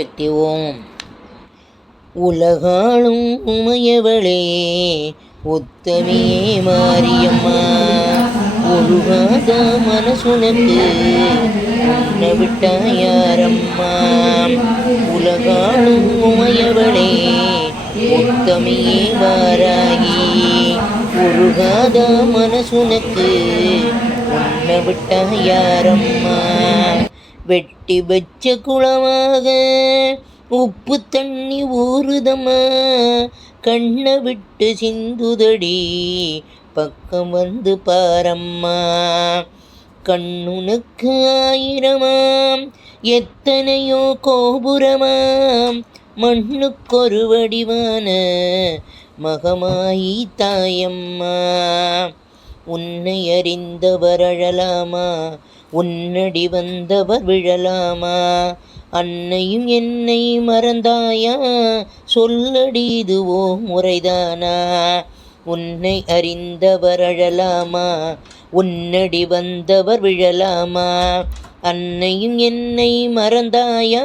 ஓம். உலகாளும் உமையவளே உத்தமியே மாரியம்மா, ஒழுகாத மனசுனக்கு உன்னை விட்டா யாரம்மா. உலகாளும் உமையவளே உத்தமியே வாராகி, ஒழுகாத மனசுனக்கு உன்னை விட்டா யாரம்மா. வெட்டி வச்ச குளமாக உப்பு தண்ணி ஊறுதம்மா, கண்ணை விட்டு சிந்துதடி பக்கம் வந்து பாரம்மா. கண்ணுனுக்கு ஆயிரமாம் எத்தனையோ கோபுரமாம், மண்ணுக்கொரு வடிவான மகமாயி தாயம்மா. உன்னை அறிந்தவர் அழலாமா, உன்னடி வந்தவர் விழலாமா. அன்னையும் என்னை மறந்தாயா, சொல்லடி இதுவோ முறைதானா. உன்னை அறிந்தவர் அழலாமா, உன்னடி வந்தவர் விழலாமா. அன்னையும் என்னை மறந்தாயா,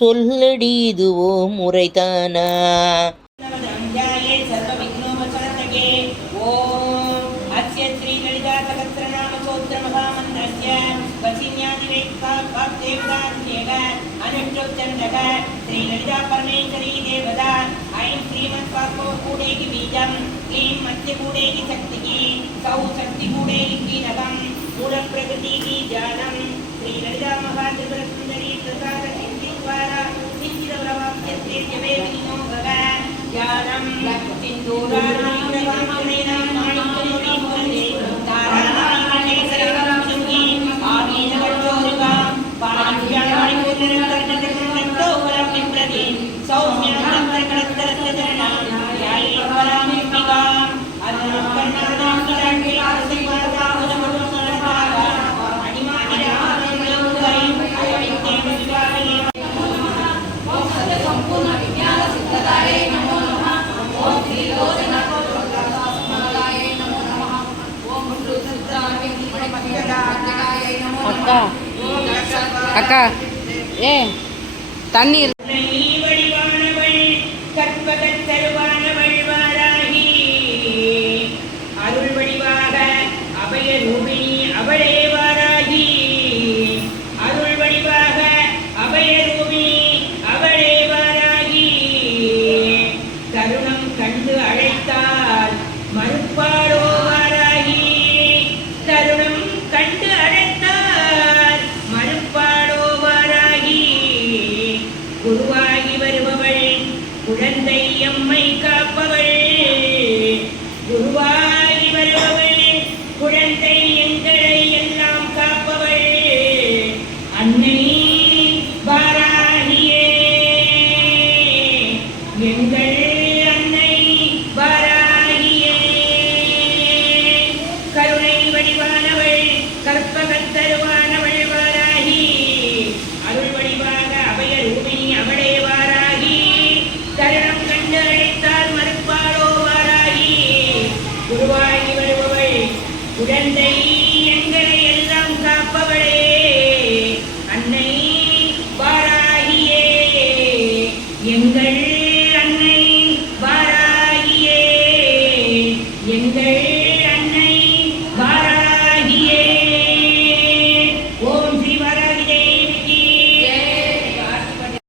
சொல்லடி இதுவோ முறைதானா. श्रीललिता परमेश्वरी देवता ऐं श्रीमत्पाको कूडेगी बीजं क्लीं मत्स्य कूडेगी शक्तिकी सौ शक्ति कूडेगी कीलकं मूलं प्रकृति की ज्ञानं श्रीललिता महात्रिपुर सुंदरी प्रसाद सिद्धि द्वारा सिद्धिरवराप्यते जवे विनो भव ज्ञानं सिंधूराणां माणिक्यमणि तारानां शरणं आमीन कठोरगा पाणिभ्यां அக்கா ஏ தண்ணி அருள் வடிவாக அபய ரூபிணி அவளே வாராகி, அருள் வடிவாக அபய ரூபிணி அவளே வாராகி. தருணம் கண்டு அழைத்தால் மறுப்பாளோ வாராகி, தருணம் கண்டு அழைத்தால் மறுப்பாளோ வாராகி. குருவாகி வருபவள் குழந்தை அம்மை